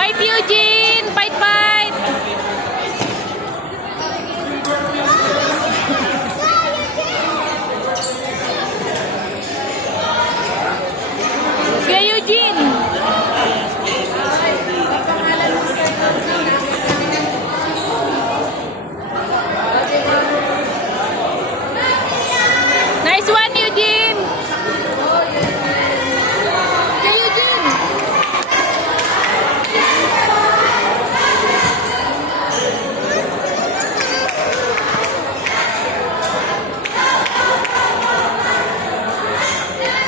Fight, Eugene! Fight, fight! Kuya Eugene! Nice one, Eugene! Kuya Eugene!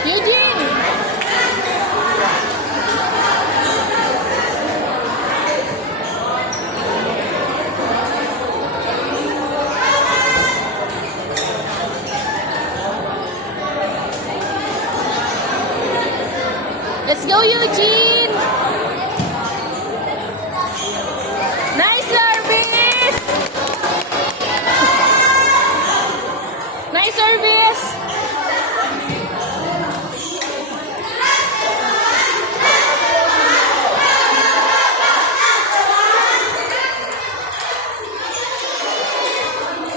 Eugene! Let's go, Eugene! Nice service! Nice service!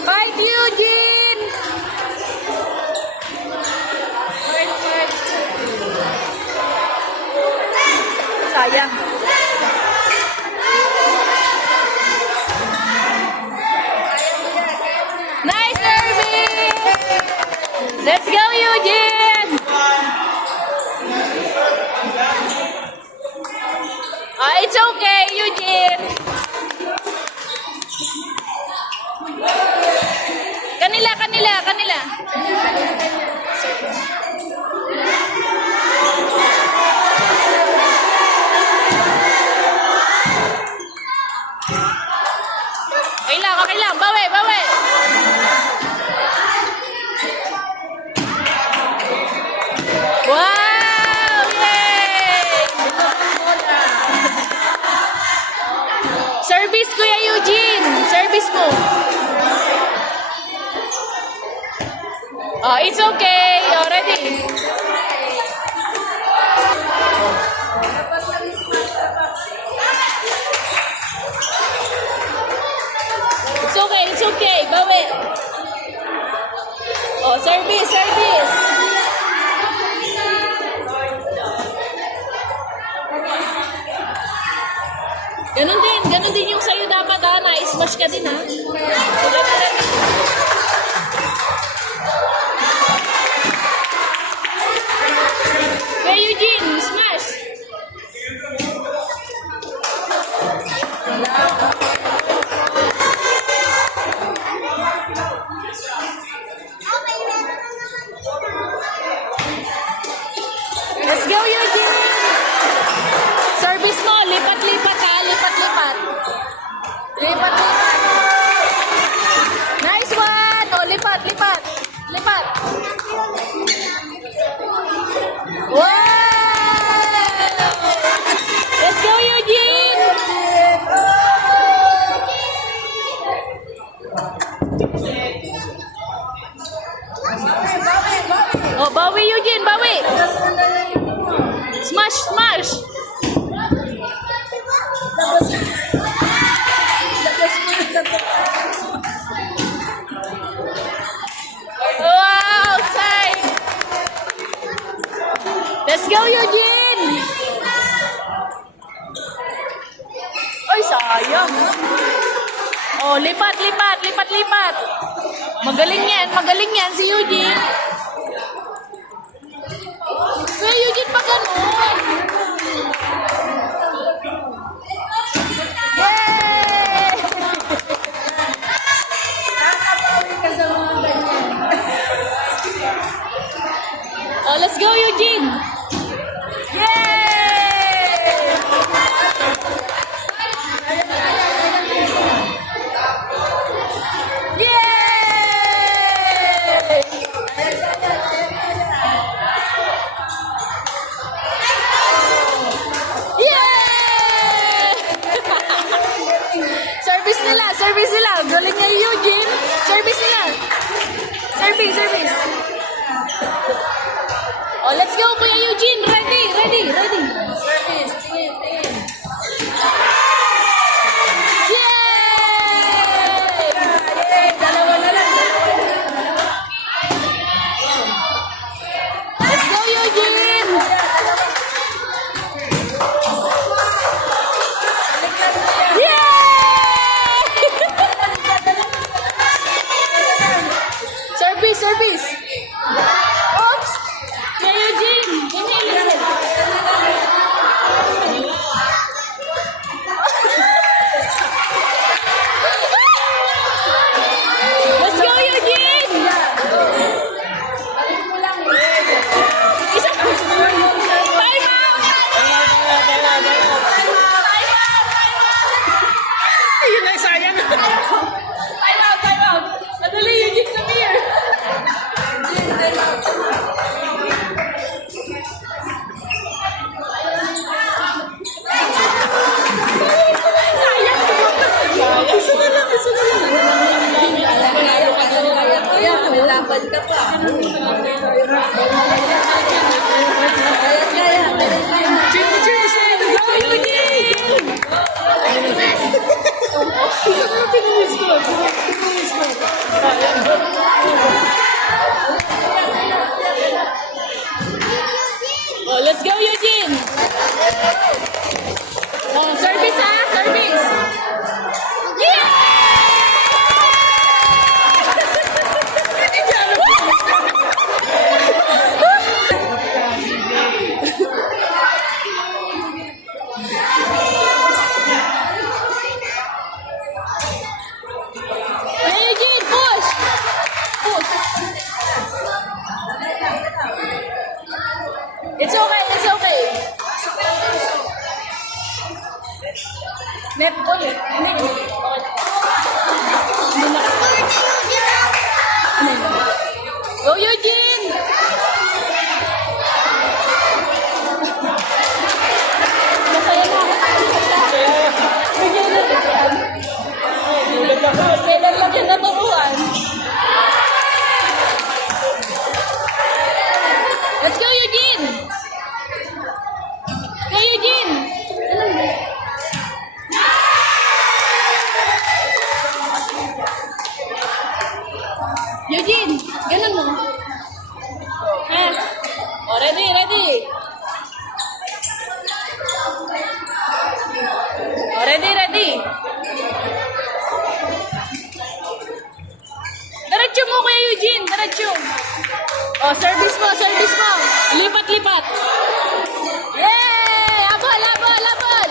Fight, Eugene! Sayang. Nice service! Let's go, Eugene! It's okay, Eugene. Kanila. Okay lang. Bawi. Wow! Yay! Service, Kuya Eugene. Service mo. Oh, it's okay. Already. It's okay. Bawi. Oh, service. Ganun din yung sa'yo dapat na-smash ka din Hey Eugene, smash! Let's go, Eugene! Service mo, lipat-lipat ha, lipat-lipat. Nice one! O, lipat. Wow! Let's go, Eugene! Oh, bawi, Eugene, bawi! Smash! Wow, outside! Let's go, Eugene! Ay, sayang! Oh, lipat! Magaling yan si Eugene! Kuya Eugene, pa ganun! Oh, let's go, Eugene! Yay! Service nila. Galing niya Eugene. Service nila. Service. Oh, let's go, Kuya Eugene. Ready. Service. Tingin. Net ulit. Hindi. Hindi na. Go, Eugene! Masaya na. Bigyan na rin yan. Kailan lang yan naturuan? Let's go, Eugene! Go, Eugene! Eugene, ganun mo. Ha? Oh, ready, ready. Oh, ready, ready. Diretso mo, Kuya Eugene. Diretso. Oh, service mo, service mo. Lipat, lipat. Yay! Abol, abol, abol.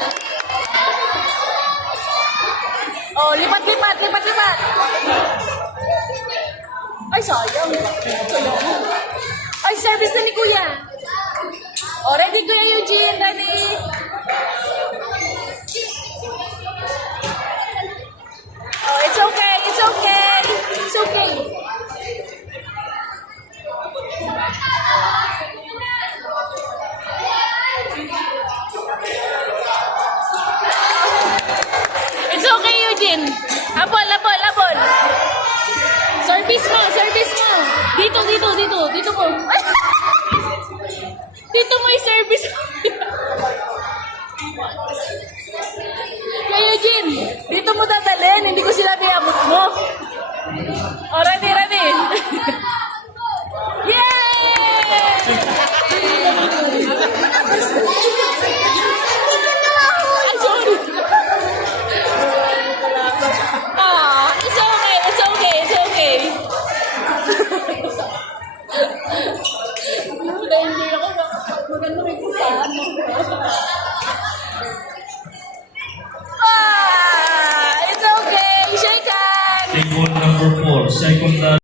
Oh, lipat, lipat, lipat, lipat. Ay, sayang. Ay, service na ni Kuya. Oh, ready, Kuya Eugene. Ready. Oh, it's okay. It's okay. It's okay. It's okay, Eugene. Abol, abol, abol. Service mo, service mo. Dito, dito, dito. Dito mo. Dito mo yung service mo. Kaya Eugene, dito mo dadalhin. Hindi ko sinabi abot mo. Oh, ready, ready. Yay! Ay, sorry. Ah, it's okay, it's okay, it's okay. Hindi ako maganda rin kung saan. Ah, it's okay, shake hands. Table number 4, second